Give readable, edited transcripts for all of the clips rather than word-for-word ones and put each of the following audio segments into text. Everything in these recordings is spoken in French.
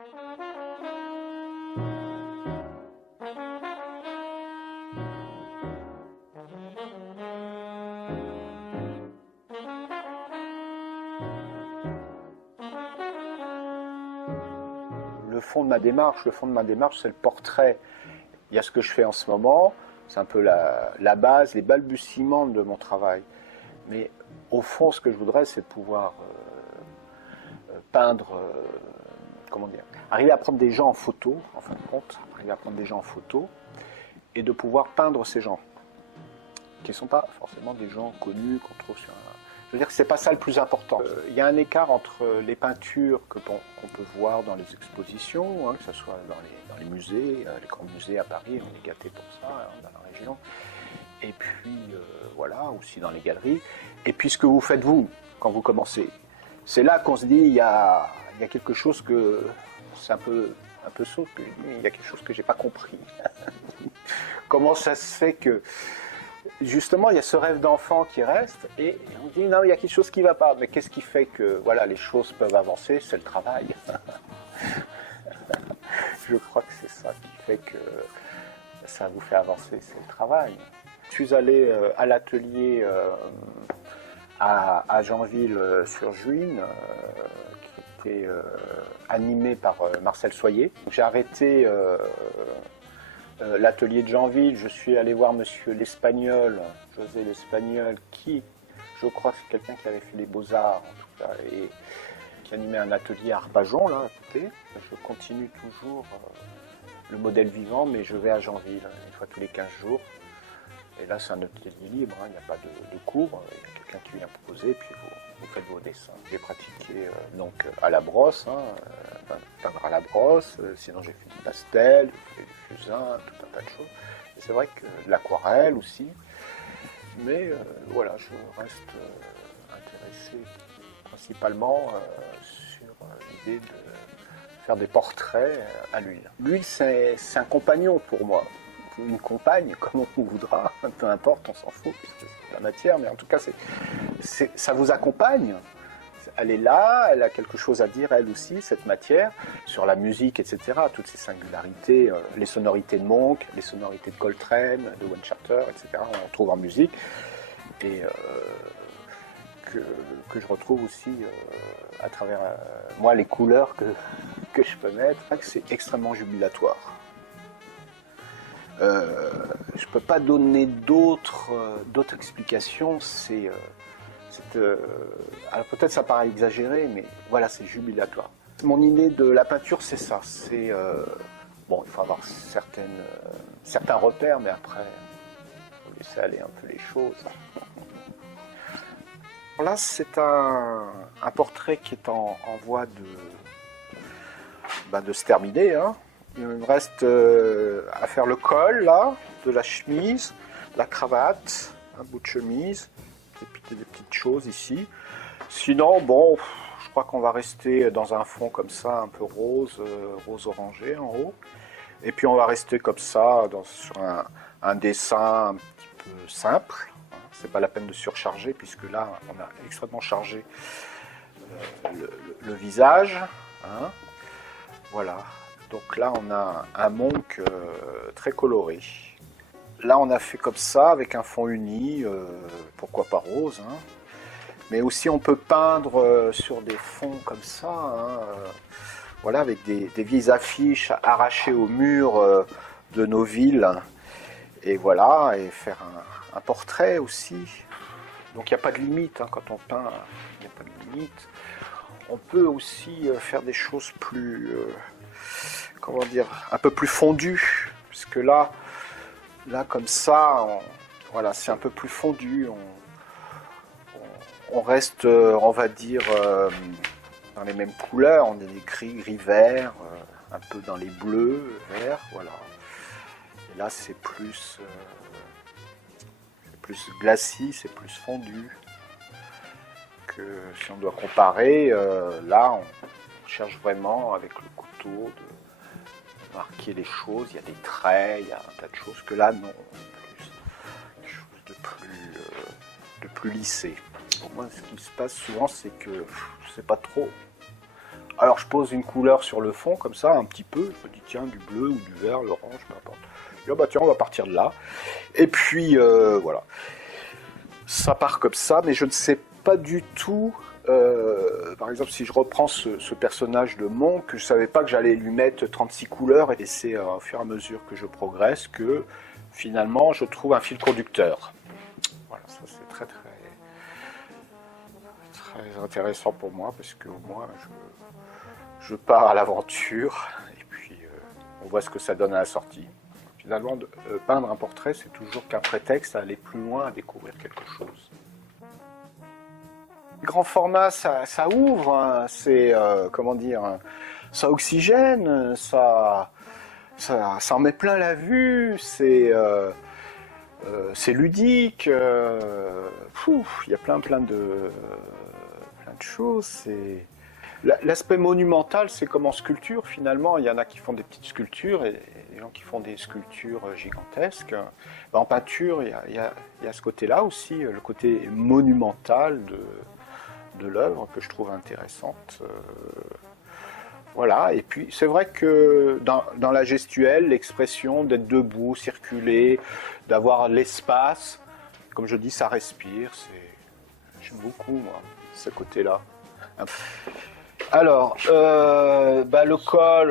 Le fond de ma démarche, c'est le portrait. Il y a ce que je fais en ce moment, c'est un peu la base, les balbutiements de mon travail. Mais au fond, ce que je voudrais, c'est pouvoir peindre, comment dire, arriver à prendre des gens en photo, en fin de compte, arriver à prendre des gens en photo, et de pouvoir peindre ces gens, qui ne sont pas forcément des gens connus qu'on trouve sur un... Je veux dire que c'est pas ça le plus important. Il y a un écart entre les peintures qu'on peut voir dans les expositions, hein, que ce soit dans les musées, les grands musées à Paris, on est gâtés pour ça, hein, dans la région, et puis voilà, aussi dans les galeries, et puis ce que vous faites vous, quand vous commencez. C'est là qu'on se dit, il y a quelque chose que, c'est un peu saut, que je dis, mais il y a quelque chose que j'ai pas compris. Comment ça se fait que, justement, il y a ce rêve d'enfant qui reste, et on dit, non, il y a quelque chose qui ne va pas. Mais qu'est-ce qui fait que, voilà, les choses peuvent avancer? C'est le travail. Je crois que c'est ça qui fait que ça vous fait avancer, c'est le travail. Je suis allé à l'atelier à Janville-sur-Juine, qui était animé par Marcel Soyer. J'ai arrêté l'atelier de Janville, je suis allé voir monsieur l'Espagnol, José l'Espagnol, qui, je crois que c'est quelqu'un qui avait fait les Beaux-Arts, en tout cas, et qui animait un atelier à Arpajon, là, à côté. Je continue toujours le modèle vivant, mais je vais à Janville, une fois tous les 15 jours. Et là, c'est un atelier libre, hein, il n'y a pas de cours, il y a quelqu'un qui vient proposer, puis vous faites vos dessins. J'ai pratiqué donc à la brosse, hein, peindre à la brosse, sinon j'ai fait du pastel, j'ai fait du fusain, tout un tas de choses. Et c'est vrai que de l'aquarelle aussi, mais voilà, je reste intéressé principalement sur l'idée de faire des portraits à l'huile. L'huile, c'est un compagnon pour moi. Une compagne, comme on voudra, peu importe, on s'en fout, puisque c'est la matière, mais en tout cas, ça vous accompagne. Elle est là, elle a quelque chose à dire, elle aussi, cette matière, sur la musique, etc., toutes ces singularités, les sonorités de Monk, les sonorités de Coltrane, de Wayne Shorter, etc., on retrouve en musique, et que je retrouve aussi à travers, moi, les couleurs que je peux mettre. C'est extrêmement jubilatoire. Je ne peux pas donner d'autres explications. Alors peut-être ça paraît exagéré, mais voilà, c'est jubilatoire. Mon idée de la peinture, c'est ça. C'est bon, il faut avoir certains repères, mais après, il faut laisser aller un peu les choses. Là, c'est un portrait qui est en voie de se terminer, hein. Il me reste à faire le col, là, de la chemise, la cravate, un bout de chemise, des petites choses ici. Sinon, bon, je crois qu'on va rester dans un fond comme ça, un peu rose orangé en haut. Et puis on va rester comme ça, sur un dessin un petit peu simple. C'est pas la peine de surcharger, puisque là, on a extrêmement chargé le visage. Hein. Voilà. Donc là, on a un Monk très coloré. Là, on a fait comme ça, avec un fond uni, pourquoi pas rose. Hein. Mais aussi, on peut peindre sur des fonds comme ça, hein, voilà, avec des vieilles affiches arrachées au mur de nos villes. Et voilà, et faire un portrait aussi. Donc il n'y a pas de limite, hein, quand on peint, il n'y a pas de limite. On peut aussi faire des choses plus... comment dire, un peu plus fondu, puisque là comme ça, voilà, c'est un peu plus fondu, on reste, on va dire, dans les mêmes couleurs, on est des gris vert, un peu dans les bleus, verts, voilà. Et là, c'est plus glacis, c'est plus fondu, que si on doit comparer, là, on cherche vraiment avec le couteau de marquer les choses, il y a des traits, il y a un tas de choses que là, non, quelque chose de plus lissé. Pour moi, ce qui se passe souvent, c'est que je ne sais pas trop Alors je pose une couleur sur le fond comme ça, un petit peu, je me dis tiens du bleu ou du vert, l'orange, peu importe. Et là, bah tiens on va partir de là. Et puis voilà. Ça part comme ça, mais je ne sais pas du tout, par exemple si je reprends ce personnage de Monk, je ne savais pas que j'allais lui mettre 36 couleurs, et c'est au fur et à mesure que je progresse que finalement je trouve un fil conducteur. Voilà, ça c'est très intéressant pour moi, parce qu'au moins je pars à l'aventure, et puis on voit ce que ça donne à la sortie. Finalement, peindre un portrait, c'est toujours qu'un prétexte à aller plus loin, à découvrir quelque chose. Grand format, ça ouvre, hein, c'est, comment dire, ça oxygène, ça en met plein la vue, c'est ludique, il y a plein de choses, l'aspect monumental, c'est comme en sculpture, finalement, il y en a qui font des petites sculptures et des gens qui font des sculptures gigantesques. En peinture, il y a ce côté-là aussi, le côté monumental de l'œuvre que je trouve intéressante. Voilà, et puis c'est vrai que dans la gestuelle, l'expression d'être debout, circuler, d'avoir l'espace, comme je dis, ça respire, j'aime beaucoup, moi, ce côté-là. Alors, le col,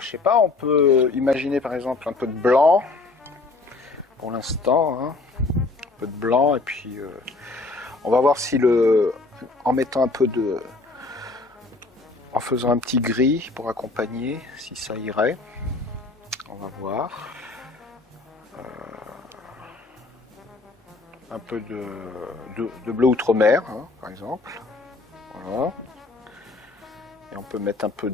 je sais pas, on peut imaginer par exemple un peu de blanc, pour l'instant, hein, un peu de blanc, et puis on va voir si en mettant un peu en faisant un petit gris pour accompagner, si ça irait, on va voir. Un peu de bleu outre-mer, hein, par exemple, voilà. Et on peut mettre un peu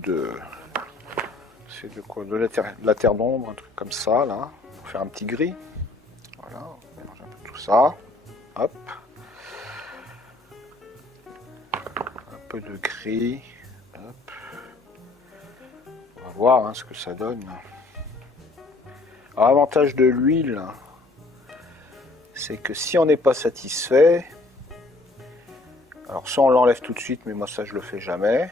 c'est de quoi, de la terre d'ombre, un truc comme ça, là, pour faire un petit gris. Voilà, on mélange un peu tout ça. Hop. Un peu de gris. Hop. On va voir hein, ce que ça donne. Alors, l'avantage de l'huile, c'est que si on n'est pas satisfait, alors soit on l'enlève tout de suite, mais moi ça je le fais jamais.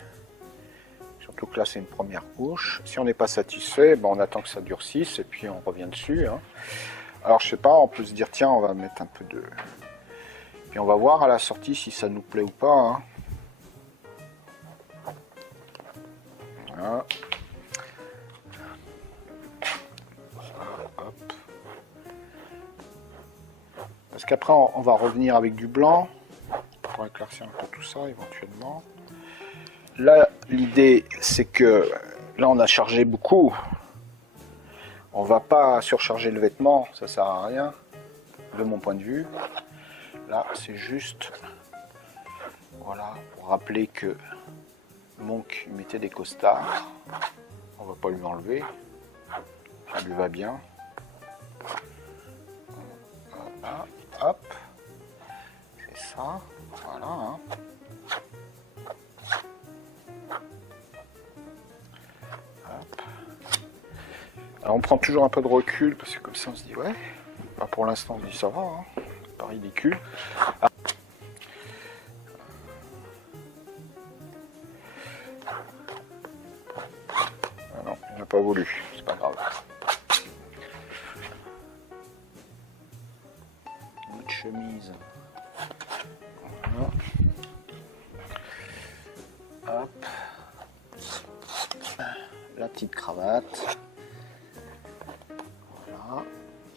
Surtout que là c'est une première couche. Si on n'est pas satisfait, on attend que ça durcisse et puis on revient dessus. Hein. Alors je sais pas, on peut se dire tiens on va mettre un peu de... Puis on va voir à la sortie si ça nous plaît ou pas. Hein. Voilà. Hop. Parce qu'après on va revenir avec du blanc pour éclaircir un peu tout ça éventuellement. Là, l'idée, c'est que là, on a chargé beaucoup. On va pas surcharger le vêtement, ça sert à rien, de mon point de vue. Là, c'est juste, voilà, pour rappeler que Monk mettait des costards. On va pas lui enlever, ça lui va bien. Voilà, hop, c'est ça, voilà. Hein. Alors on prend toujours un peu de recul parce que comme ça on se dit ouais, pour l'instant on se dit ça va, hein. Pas ridicule. Ah. Ah non, il n'a pas voulu, c'est pas grave. Notre chemise. Voilà. Hop. La petite cravate. Voilà.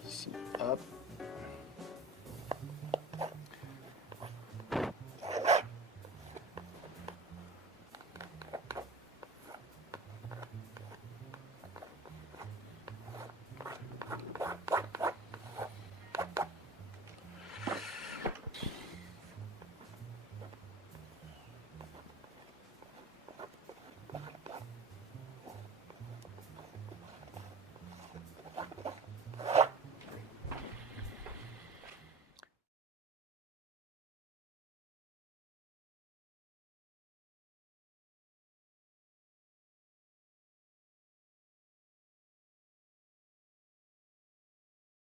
Ici, hop.